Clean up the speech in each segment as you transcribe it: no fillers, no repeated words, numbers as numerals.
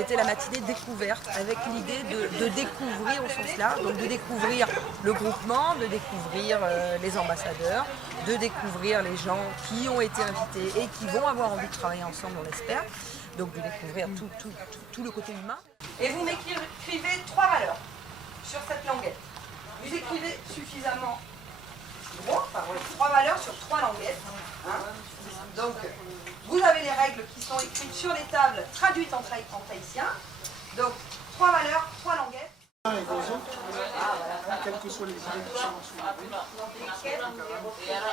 C'était la matinée découverte avec l'idée de découvrir au sens large, donc de découvrir le groupement, de découvrir les ambassadeurs, de découvrir les gens qui ont été invités et qui vont avoir envie de travailler ensemble, on l'espère. Donc de découvrir tout le côté humain. Et vous m'écrivez 3 valeurs sur cette languette. Vous écrivez suffisamment gros, enfin, 3 valeurs sur 3 languettes. Hein. Donc vous avez les règles qui sont écrites sur les tables, traduites en tahitien. Donc 3 valeurs, 3 languettes. Et aux autres, quelles que soient les idées qui sont soulevé,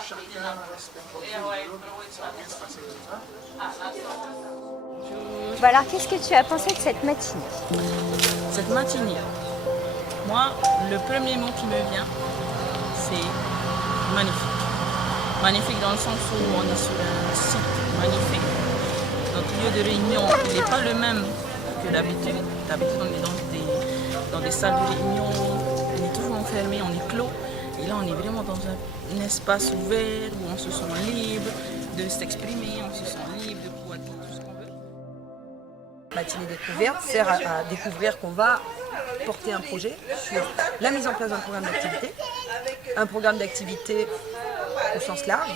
chacun respecte l'autre, ça va bien se passer comme ça. Bah alors, qu'est-ce que tu as pensé de cette matinée? Cette matinée, moi, le premier mot qui me vient, c'est magnifique. Magnifique dans le sens où on est sur un site magnifique. Notre lieu de réunion, il n'est pas le même que d'habitude. D'habitude, on est dans des salles de réunion, on est toujours enfermé, on est clos. Et là, on est vraiment dans un espace ouvert où on se sent libre de s'exprimer, on se sent libre de pouvoir dire tout ce qu'on veut. Matinée découverte sert à découvrir qu'on va porter un projet sur la mise en place d'un programme d'activité, un programme d'activité au sens large,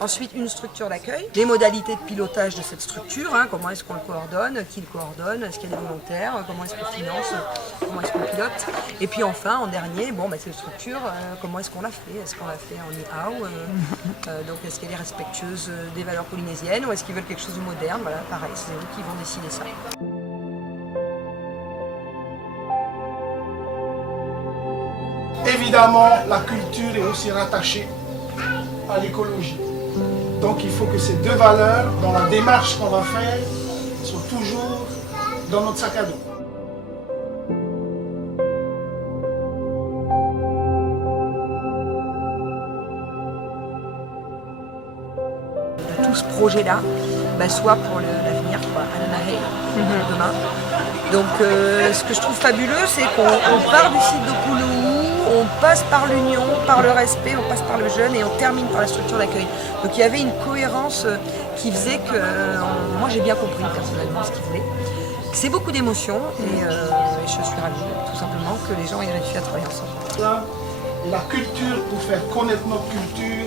ensuite une structure d'accueil, les modalités de pilotage de cette structure, hein, comment est-ce qu'on le coordonne, qui le coordonne, est-ce qu'il y a des volontaires, comment est-ce qu'on finance, comment est-ce qu'on pilote, et puis enfin en dernier, bon, bah, cette structure, comment est-ce qu'on l'a fait, est-ce qu'on l'a fait en IAO, donc est-ce qu'elle est respectueuse des valeurs polynésiennes ou est-ce qu'ils veulent quelque chose de moderne, voilà, pareil, c'est eux qui vont décider ça. Évidemment, la culture est aussi rattachée à l'écologie. Donc il faut que ces 2 valeurs, dans la démarche qu'on va faire, soient toujours dans notre sac à dos. De tout ce projet-là, bah, soit pour l'avenir, demain. Donc ce que je trouve fabuleux, c'est qu'on part du site de Poulouou, on passe par l'union, par le respect, on passe par le jeune et on termine par la structure d'accueil. Donc il y avait une cohérence qui faisait que moi j'ai bien compris personnellement ce qu'ils voulaient. C'est beaucoup d'émotions et je suis ravie tout simplement que les gens aient réussi à travailler ensemble. La culture pour faire connaître notre culture,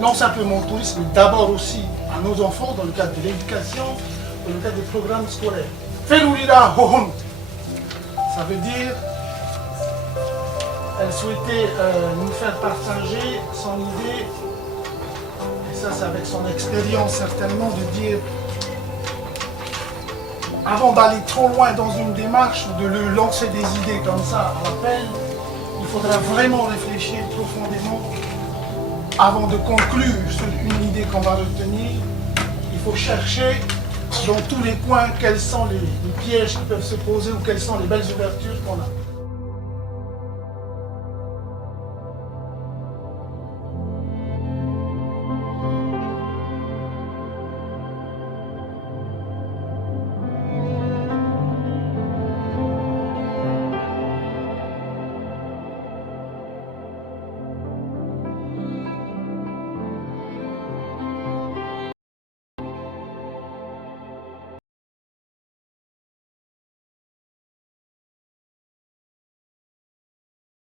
non simplement au tourisme, mais d'abord aussi à nos enfants dans le cadre de l'éducation, dans le cadre des programmes scolaires. Ferourira Hohon, ça veut dire elle souhaitait nous faire partager son idée, et ça c'est avec son expérience certainement, de dire avant d'aller trop loin dans une démarche ou de lui lancer des idées comme ça à l'appel, il faudra vraiment réfléchir profondément avant de conclure sur une idée qu'on va retenir. Il faut chercher dans tous les coins quels sont les pièges qui peuvent se poser ou quelles sont les belles ouvertures qu'on a.